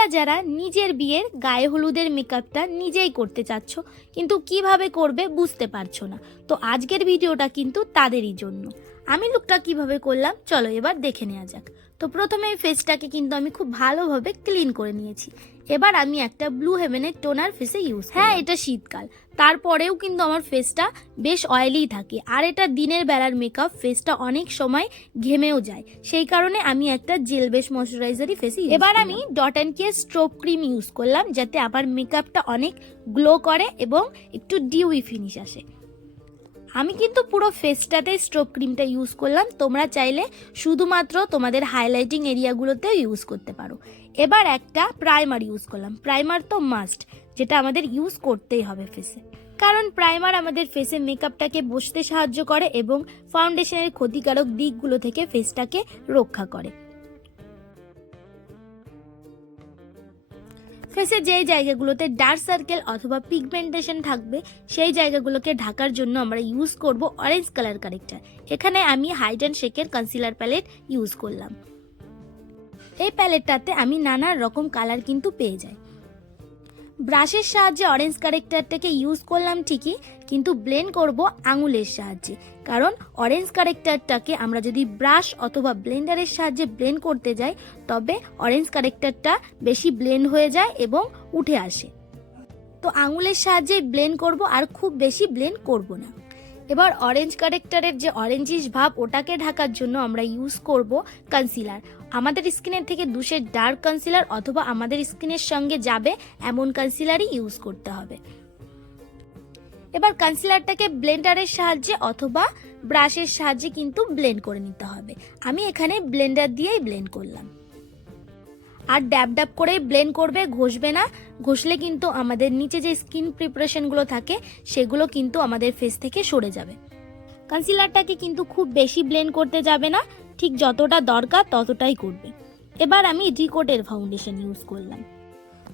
তোমরা যারা নিজের বিয়ের গায়ে হলুদের মেকআপটা নিজেই করতে চাচ্ছ কিন্তু কিভাবে করবে বুঝতে পারছো না, তো আজকের ভিডিওটা কিন্তু তাদেরই জন্য। আমি লুকটা কিভাবে করলাম চলো এবার দেখে নেওয়া যাক। তো প্রথমে এই ফেসটাকে কিন্তু আমি খুব ভালোভাবে ক্লিন করে নিয়েছি। এবার আমি একটা ব্লু হেভেনের টোনার ফেসে ইউজ, হ্যাঁ এটা শীতকাল, তারপরেও কিন্তু আমার ফেসটা বেশ অয়েলি থাকে, আর এটা দিনের বেলার মেকআপ, ফেসটা অনেক সময় ঘেমেও যায়, সেই কারণে আমি একটা জেল বেস ময়শ্চারাইজারই ফেসে। এবার আমি dot and care strobe cream use করলাম যাতে আমার মেকআপটা অনেক গ্লো করে এবং একটু ডিউই ফিনিশ আসে। আমি কিন্তু পুরো ফেসটাতে স্ট্রোব ক্রিমটা ইউজ করলাম, তোমরা চাইলে শুধুমাত্র তোমাদের হাইলাইটিং এরিয়াগুলোতেও ইউজ করতে পারো। এবার একটা প্রাইমার ইউজ করলাম, প্রাইমার তো মাস্ট, যেটা আমাদের ইউজ করতেই হবে ফেসে, কারণ প্রাইমার আমাদের ফেসে মেকআপটাকে বসতে সাহায্য করে এবং ফাউন্ডেশনের ক্ষতিকারক দিকগুলো থেকে ফেসটাকে রক্ষা করে। ফেসে যেই জায়গাগুলোতে ডার্ক সার্কেল অথবা পিগমেন্টেশন থাকবে সেই জায়গাগুলোকে ঢাকার জন্য আমরা ইউজ করব অরেঞ্জ কালার কারেক্টার। এখানে আমি হাইড অ্যান্ড শেকের কনসিলার প্যালেট ইউজ করলাম। এই প্যালেটটাতে আমি নানা রকম কালার কিন্তু পেয়ে যাই। ব্রাশের সাহায্যে অরেঞ্জ কারেক্টারটাকে ইউজ করলাম ঠিকই, কিন্তু ব্লেন্ড করব আঙুলের সাহায্যে, কারণ অরেঞ্জ কারেক্টারটাকে আমরা যদি ব্রাশ অথবা ব্লেন্ডারের সাহায্যে ব্লেন্ড করতে যাই তবে অরেঞ্জ কারেক্টারটা বেশি ব্লেন্ড হয়ে যায় এবং উঠে আসে। তো আঙুলের সাহায্যে ব্লেন্ড করব, আর খুব বেশি ব্লেন্ড করব না। এবার অরেঞ্জ কারেক্টারের যে অরেঞ্জিশ ভাব ওটাকে ঢাকার জন্য আমরা ইউজ করব কনসিলার। আমাদের স্কিনের থেকে দুশেড ডার্ক কনসিলার অথবা আমাদের স্কিনের সঙ্গে যাবে এমন কনসিলারই ইউজ করতে হবে। এবার কনসিলারটাকে ব্লেন্ডারের সাহায্যে অথবা ব্রাশের সাহায্যে কিন্তু ব্লেন্ড করে নিতে হবে। আমি এখানে ব্লেন্ডার দিয়েই ব্লেন্ড করলাম। আর ড্যাব ড্যাব করেই ব্লেন্ড করবে, ঘষবে না, ঘষলে কিন্তু আমাদের নিচে যে স্কিন প্রিপারেশনগুলো থাকে সেগুলো কিন্তু আমাদের ফেস থেকে সরে যাবে। কনসিলারটাকে কিন্তু খুব বেশি ব্লেন্ড করতে যাবে না, ঠিক যতটা দরকার ততটাই করবে। এবার আমি রিকোটের ফাউন্ডেশন ইউজ করলাম।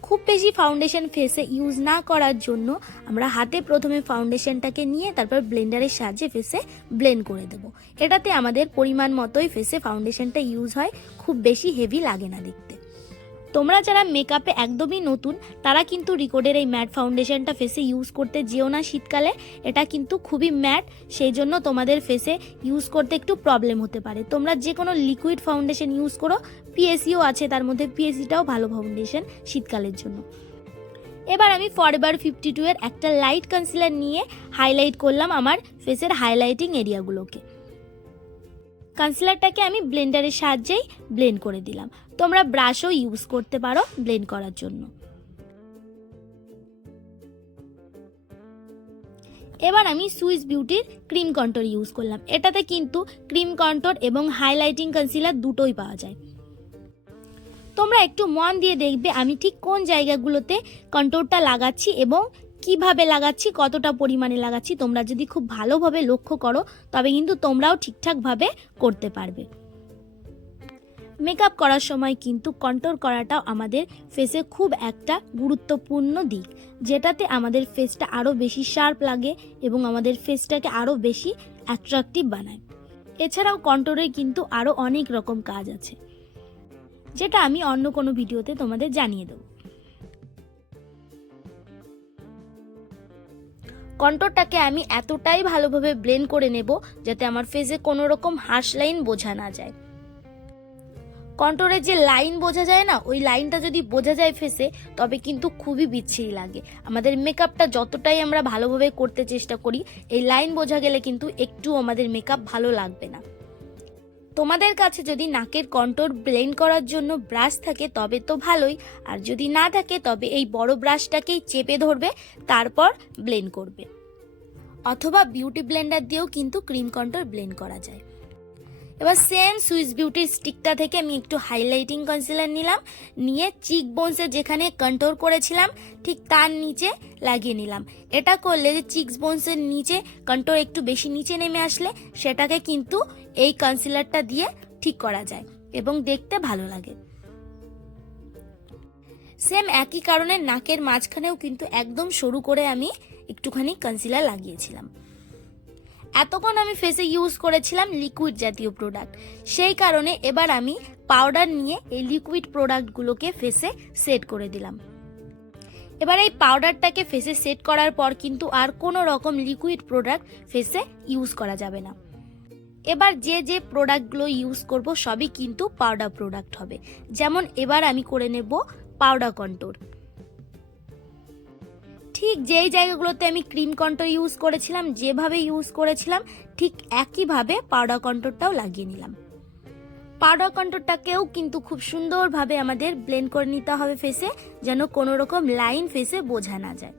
খুব বেশি ফাউন্ডেশন ফেসে ইউজ না করার জন্য আমরা হাতে প্রথমে ফাউন্ডেশনটাকে নিয়ে তারপর ব্লেন্ডারের সাহায্যে ফেসে ব্লেন্ড করে দেব। এটাতে আমাদের পরিমাণ মতোই ফেসে ফাউন্ডেশনটা ইউজ হয়, খুব বেশি হেভি লাগে না দেখতে। তোমরা যারা মেকআপে একদমই নতুন তারা কিন্তু রিকোডের এই ম্যাট ফাউন্ডেশনটা ফেসে ইউজ করতে যেও না শীতকালে, এটা কিন্তু খুবই ম্যাট, সেই জন্য তোমাদের ফেসে ইউজ করতে একটু প্রবলেম হতে পারে। তোমরা যে কোনো লিকুইড ফাউন্ডেশন ইউজ করো, পিএসিও আছে তার মধ্যে, পিএসিটাও ভালো ফাউন্ডেশন শীতকালের জন্য। এবার আমি ফরএভার 52 এর একটা লাইট কনসিলার নিয়ে হাইলাইট করলাম আমার ফেসের হাইলাইটিং এরিয়াগুলোকে। কনসিলারটাকে আমি ব্লেন্ডারের সাহায্যেই ব্লেন্ড করে দিলাম, তোমরা ব্রাশও ইউজ করতে পারো ব্লেন্ড করার জন্য। এবার আমি সুইস বিউটির ক্রিম কন্ট্যুর ইউজ করলাম। এটাতে কিন্তু ক্রিম কন্ট্যুর এবং হাইলাইটিং কনসিলার দুটোই পাওয়া যায়। তোমরা একটু মন দিয়ে দেখবে আমি ঠিক কোন জায়গাগুলোতে কন্ট্যুরটা লাগাচ্ছি এবং কিভাবে লাগাচ্ছি, কতটা পরিমাণে লাগাচ্ছি। তোমরা যদি খুব ভালোভাবে লক্ষ্য করো তবে কিন্তু তোমরাও ঠিকঠাকভাবে করতে পারবে। মেকআপ করার সময় কিন্তু কন্ট্যুর করাটাও আমাদের ফেসে খুব একটা গুরুত্বপূর্ণ দিক, যেটাতে আমাদের ফেসটা আরও বেশি শার্প লাগে এবং আমাদের ফেসটাকে আরও বেশি অ্যাট্রাকটিভ বানায়। এছাড়াও কন্ট্যুরের কিন্তু আরও অনেক রকম কাজ আছে, যেটা আমি অন্য কোনো ভিডিওতে তোমাদের জানিয়ে দেবো। কন্ট্যুরটাকে আমি এতটাই ভালোভাবে ব্লেন্ড করে নেব যাতে আমার ফেসে কোনো রকম হার্শ লাইন বোঝা না যায়। কন্ট্যুরের যে লাইন বোঝা যায় না, ওই লাইনটা যদি বোঝা যায় ফেসে তবে কিন্তু খুবই বিচ্ছিরি লাগে। আমাদের মেকআপটা যতটাই আমরা ভালোভাবে করতে চেষ্টা করি, এই লাইন বোঝা গেলে কিন্তু একটু আমাদের মেকআপ ভালো লাগবে না। তোমাদের কাছে যদি নাকের কন্ট্যুর ব্লেন্ড করার জন্য ব্রাশ থাকে তবে তো ভালোই, আর যদি না থাকে তবে এই বড় ব্রাশটাকেই চেপে ধরবে, তারপর ব্লেন্ড করবে। অথবা বিউটি ব্লেন্ডার দিয়েও কিন্তু ক্রিম কন্ট্যুর ব্লেন্ড করা যায়। এবার সেম সুইস বিউটির স্টিকটা থেকে আমি একটু হাইলাইটিং কনসিলার নিলাম, নিয়ে চিক বোনসে যেখানে কন্ট্যুর করেছিলাম ঠিক তার নিচে লাগিয়ে নিলাম। এটা করলে যে চিক বোনসের নিচে কন্ট্যুর একটু বেশি নিচে নেমে আসলে সেটাকে কিন্তু এই কনসিলারটা দিয়ে ঠিক করা যায় এবং দেখতে ভালো লাগে। সেম একই কারণে নাকের মাঝখানেও কিন্তু একদম সরু করে আমি একটুখানি কনসিলার লাগিয়েছিলাম। এতক্ষণ আমি ফেসে ইউজ করেছিলাম লিকুইড জাতীয় প্রোডাক্ট, সেই কারণে এবার আমি পাউডার নিয়ে এই লিকুইড প্রোডাক্টগুলোকে ফেসে সেট করে দিলাম। এবার এই পাউডারটাকে ফেসে সেট করার পর কিন্তু আর কোনো রকম লিকুইড প্রোডাক্ট ফেসে ইউজ করা যাবে না। এবার যে প্রোডাক্টগুলো ইউজ করব সবই কিন্তু পাউডার প্রোডাক্ট হবে। যেমন এবার আমি করে নেব পাউডার কন্ট্যুর। ঠিক যেই জায়গাগুলোতে আমি ক্রিম কন্ট্যুর ইউজ করেছিলাম, যেভাবে ইউজ করেছিলাম ঠিক একইভাবে পাউডার কন্ট্যুরটাও লাগিয়ে নিলাম। পাউডার কন্ট্যুরটাকেও কিন্তু খুব সুন্দরভাবে আমাদের ব্লেন্ড করে নিতে হবে ফেসে, যেন কোনো রকম লাইন ফেসে বোঝা না যায়।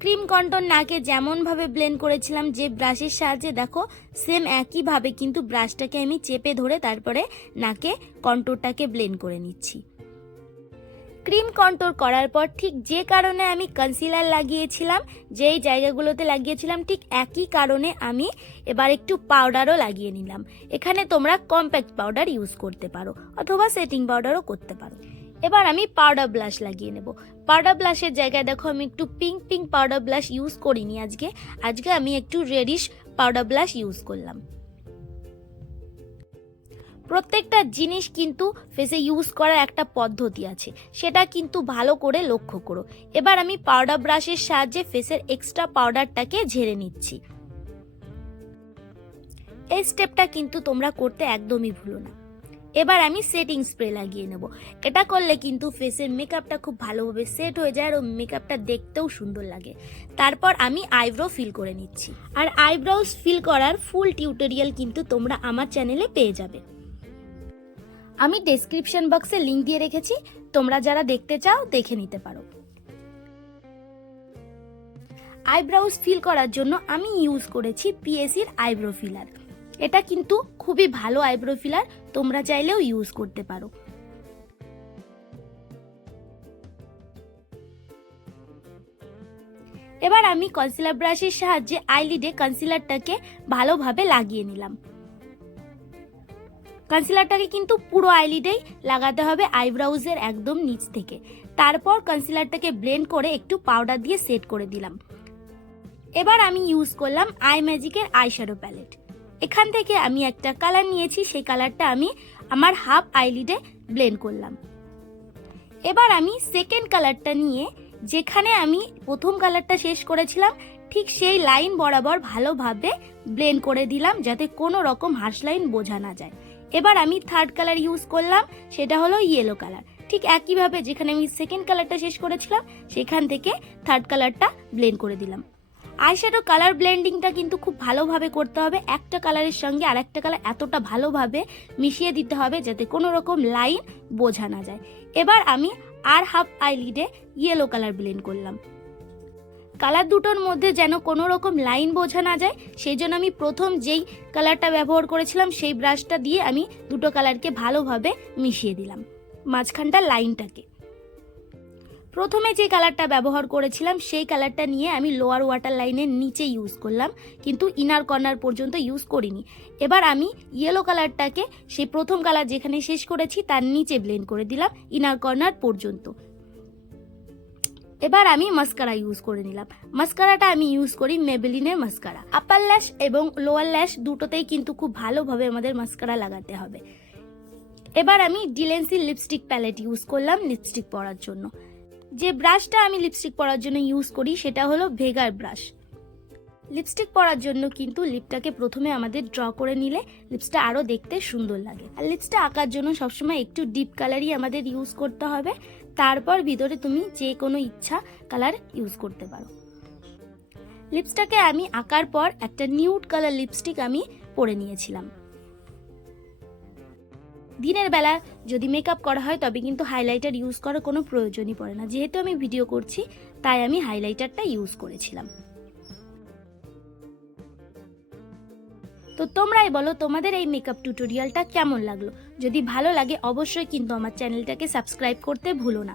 ক্রিম কন্ট্যুর নাকে যেমনভাবে ব্লেন্ড করেছিলাম যে ব্রাশের সাহায্যে, দেখো সেম একইভাবে কিন্তু ব্রাশটাকে আমি চেপে ধরে তারপরে নাকে কন্ট্যুরটাকে ব্লেন্ড করে নিচ্ছি। ক্রিম কন্ট্যুর করার পর ঠিক যে কারণে আমি কনসিলার লাগিয়েছিলাম, যেই জায়গাগুলোতে লাগিয়েছিলাম ঠিক একই কারণে আমি এবার একটু পাউডারও লাগিয়ে নিলাম। এখানে তোমরা কম্প্যাক্ট পাউডার ইউজ করতে পারো অথবা সেটিং পাউডারও করতে পারো। এবার আমি পাউডার ব্লাশ লাগিয়ে নেব। পাউডার ব্লাশের জায়গায় দেখো আমি একটু pink pink powder blush use করিনি আজকে আমি একটু রেডিশ পাউডার ব্লাশ ইউজ করলাম। প্রত্যেকটা জিনিস কিন্তু ফেসে ইউজ করার একটা পদ্ধতি আছে, সেটা কিন্তু ভালো করে লক্ষ্য করো। এবার আমি পাউডার ব্রাশের সাহায্যে ফেসের এক্সট্রা পাউডারটাকে ঝেড়ে নিচ্ছি। এই স্টেপটা কিন্তু তোমরা করতে একদমই ভুলো না। এবার আমি সেটিং স্প্রে লাগিয়ে নেব। এটা করলে কিন্তু ফেসের মেকআপটা খুব ভালোভাবে সেট হয়ে যায় আর মেকআপটা দেখতেও সুন্দর লাগে। তারপর আমি আইব্রো ফিল করে নিচ্ছি। আর আইব্রোজ ফিল করার ফুল টিউটোরিয়াল কিন্তু তোমরা আমার চ্যানেলে পেয়ে যাবে। আমি ডেসক্রিপশন বক্সে লিংক দিয়ে রেখেছি, তোমরা যারা দেখতে চাও দেখে নিতে পারো। আইব্রোজ ফিল করার জন্য আমি ইউজ করেছি পিএসির আইব্রো ফিলার। এটা কিন্তু খুবই ভালো আইব্রো ফিলার, তোমরা চাইলেও ইউজ করতে পারো। এবার আমি কনসিলার ব্রাশের সাহায্যে আইলিডে কনসিলারটাকে ভালোভাবে লাগিয়ে নিলাম। কনসিলারটাকে কিন্তু পুরো আইলিডেই লাগাতে হবে, আইব্রাউজের একদম নিচ থেকে। তারপর কনসিলারটাকে ব্লেন্ড করে একটু পাউডার দিয়ে সেট করে দিলাম। এবার আমি ইউজ করলাম আই ম্যাজিকের আই শ্যাডো প্যালেট। এখান থেকে আমি একটা কালার নিয়েছি, সেই কালারটা আমি আমার হাফ আইলিডে ব্লেন্ড করলাম। এবার আমি সেকেন্ড কালারটা নিয়ে যেখানে আমি প্রথম কালারটা শেষ করেছিলাম ঠিক সেই লাইন বরাবর ভালোভাবে ব্লেন্ড করে দিলাম, যাতে কোনো রকম হার্শ লাইন বোঝা না যায়। এবার আমি থার্ড কালার ইউজ করলাম, সেটা হলো ইয়েলো কালার। ঠিক একইভাবে যেখানে আমি সেকেন্ড কালারটা শেষ করেছিলাম সেখান থেকে থার্ড কালারটা ব্লেন্ড করে দিলাম। আইশ্যাডো কালার ব্লেন্ডিংটা কিন্তু খুব ভালোভাবে করতে হবে, একটা কালারের সঙ্গে আর একটা কালার এতটা ভালোভাবে মিশিয়ে দিতে হবে যাতে কোনো রকম লাইন বোঝা না যায়। এবার আমি আর হাফ আইলিডে ইয়েলো কালার ব্লেন্ড করলাম। কালার দুটোর মধ্যে যেন কোনো রকম লাইন বোঝা না যায়, সেই জন্য আমি প্রথম যেই কালারটা ব্যবহার করেছিলাম সেই ব্রাশটা দিয়ে আমি দুটো কালারকে ভালোভাবে মিশিয়ে দিলাম মাঝখানটার লাইনটাকে। প্রথমে যে কালারটা ব্যবহার করেছিলাম সেই কালারটা নিয়ে আমি লোয়ার ওয়াটার লাইনের নিচে ইউজ করলাম, কিন্তু ইনার কর্নার পর্যন্ত ইউজ করিনি। এবার আমি ইয়েলো কালারটাকে সেই প্রথম কালার যেখানে শেষ করেছি তার নিচে ব্লেন্ড করে দিলাম ইনার কর্নার পর্যন্ত। এবার আমি মাস্কারা ইউজ করে নিলাম। মাস্কারাটা আমি ইউজ করি মেবেলিনের মাস্কারা। আপার ল্যাশ এবং লোয়ার ল্যাশ দুটোতেই কিন্তু খুব ভালোভাবে আমাদের মাস্কারা লাগাতে হবে। এবার আমি ডিলেন্সি লিপস্টিক প্যালেট ইউজ করলাম লিপস্টিক পরার জন্য। যে ব্রাশটা আমি লিপস্টিক পরার জন্য ইউজ করি সেটা হলো ভেগার ব্রাশ। লিপস্টিক পরার জন্য কিন্তু লিপটাকে প্রথমে আমাদের ড্র করে নিলে লিপসটা আরো দেখতে সুন্দর লাগে। আর লিপসটা আঁকার জন্য সবসময় একটু ডিপ কালারই আমাদের ইউজ করতে হবে, তারপর ভিতরে তুমি যে কোনো ইচ্ছা কালার ইউজ করতে পারো। লিপসটাকে আমি আঁকার পর একটা নিউড কালার লিপস্টিক আমি পরে নিয়েছিলাম। দিনের বেলা যদি মেকআপ করা হয় তবে কিন্তু হাইলাইটার ইউজ করার কোনো প্রয়োজনই পড়ে না, যেহেতু আমি ভিডিও করছি তাই আমি হাইলাইটারটা ইউজ করেছিলাম। তো তোমরাই বলো তোমাদের এই মেকআপ টিউটোরিয়ালটা কেমন লাগলো। যদি ভালো লাগে অবশ্যই কিন্তু আমার চ্যানেলটাকে সাবস্ক্রাইব করতে ভুলো না।